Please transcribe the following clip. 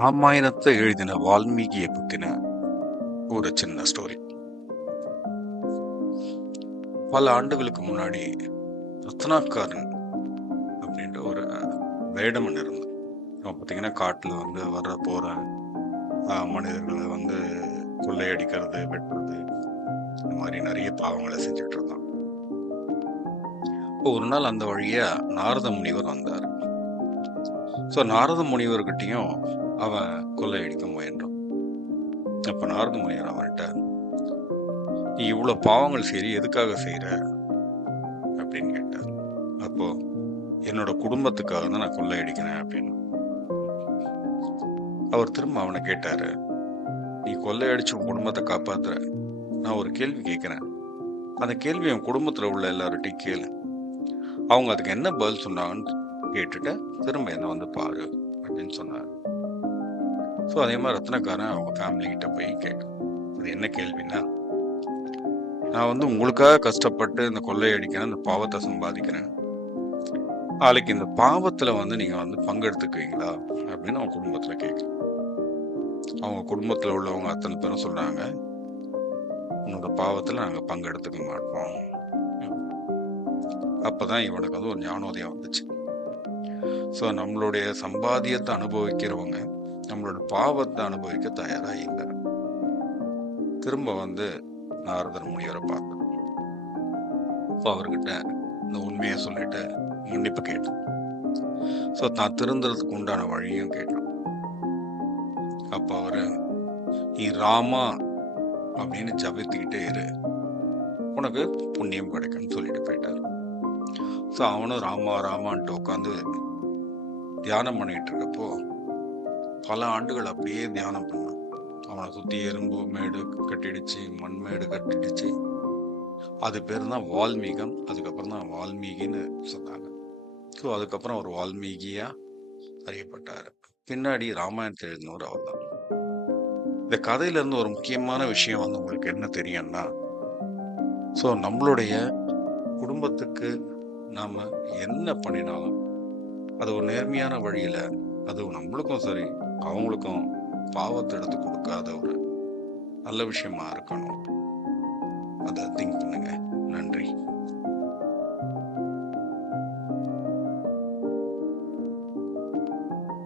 ராமாயணத்தை எழுதின வால்மீகியை பத்தின ஒரு சின்ன ஸ்டோரி. பல ஆண்டுகளுக்கு முன்னாடி ரத்னாக்காரன் அப்படின்ற ஒரு வேடமன் இருந்தான். அவன் பார்த்தீங்கன்னா காட்டில் வர்ற போற மனிதர்களை கொள்ளையடிக்கிறது, வெட்டுறது, இந்த மாதிரி நிறைய பாவங்களை செஞ்சுட்டு இருந்தான். இப்போ ஒரு நாள் அந்த வழியா நாரத முனிவர் வந்தார். ஸோ நாரத முனிவர்கிட்டையும் அவன் கொள்ளையடிக்க முயன்றான். அப்ப நாரத முனிவர் அவன்கிட்ட, நீ இவ்வளவு பாவங்கள் செய்ய எதுக்காக செய்யற அப்படின்னு கேட்டார். அப்போ என்னோட குடும்பத்துக்காக தான் நான் கொள்ளையடிக்கிறேன் அப்படின்னு. அவர் திரும்ப அவனை கேட்டாரு, நீ கொள்ளையடிச்சு உன் குடும்பத்தை காப்பாத்துற, நான் ஒரு கேள்வி கேட்கிறேன், அந்த கேள்வி என் குடும்பத்துல உள்ள எல்லார்ட்டையும் கேளு, அவங்க அதுக்கு என்ன பதில் சொன்னாங்கன்னு கேட்டுட்டு திரும்ப என்ன பாரு அப்படின்னு சொன்னார். ஸோ அதே மாதிரி ரத்னக்காரன் அவங்க ஃபேமிலி கிட்ட போய் கேட்கும். அது என்ன கேள்வின்னா, நான் உங்களுக்காக கஷ்டப்பட்டு இந்த கொள்ளையடிக்கிறேன், இந்த பாவத்தை சம்பாதிக்கிறேன், நாளைக்கு இந்த பாவத்துல நீங்க பங்கெடுத்துக்குவீங்களா அப்படின்னு அவங்க குடும்பத்துல கேட்குறேன். அவங்க குடும்பத்துல உள்ளவங்க அத்தனை பேரும் சொல்றாங்க, உன்னோட பாவத்துல நாங்க பங்கெடுத்துக்க மாட்டோம். அப்பதான் இவனுக்கு ஒரு ஞானோதயம் வந்துச்சு. ஸோ நம்மளுடைய சம்பாத்தியத்தை அனுபவிக்கிறவங்க நம்மளோட பாவத்தை அனுபவிக்க தயாரா இல்லை. திரும்ப நாரதர் முனிவரை பார்த்தோம். அவர்கிட்ட இந்த உண்மையை சொல்லிட்டு மன்னிப்பு கேட்டோம். ஸோ தான் திருந்துறதுக்கு உண்டான வழியும் கேட்டோம். அப்ப அவரு, நீ ராமா அப்படின்னு ஜபித்துக்கிட்டே இரு, உனக்கு புண்ணியம் கிடைக்கும்னு சொல்லிட்டு போயிட்டாரு. ஸோ அவனும் ராமா ராமான்ட்டு உட்காந்து தியானம் பண்ணிட்டு இருக்கப்போ பல ஆண்டுகள் அப்படியே தியானம் பண்ணான். அவனை சுத்தி எறும்பு மேடு கட்டிடுச்சு, மண்மேடு கட்டிடுச்சு. அது பேர் தான் வால்மீகம். அதுக்கப்புறம் தான் வால்மீகின்னு சொன்னாங்க. ஸோ அதுக்கப்புறம் ஒரு வால்மீகியா அறியப்பட்டாரு. பின்னாடி ராமாயணத்தை எழுதினவர் அவர் தான். இந்த கதையில இருந்து ஒரு முக்கியமான விஷயம் உங்களுக்கு என்ன தெரியும்னா, ஸோ நம்மளுடைய குடும்பத்துக்கு நாம என்ன பண்ணினாலும் அது ஒரு நேர்மையான வழியில, அது நம்மளுக்கும் சரி அவங்களுக்கும் பாவத்தை எடுத்து கொடுக்காத ஒரு நல்ல விஷயமா இருக்கணும். அதை திங்க் பண்ணுங்க. நன்றி.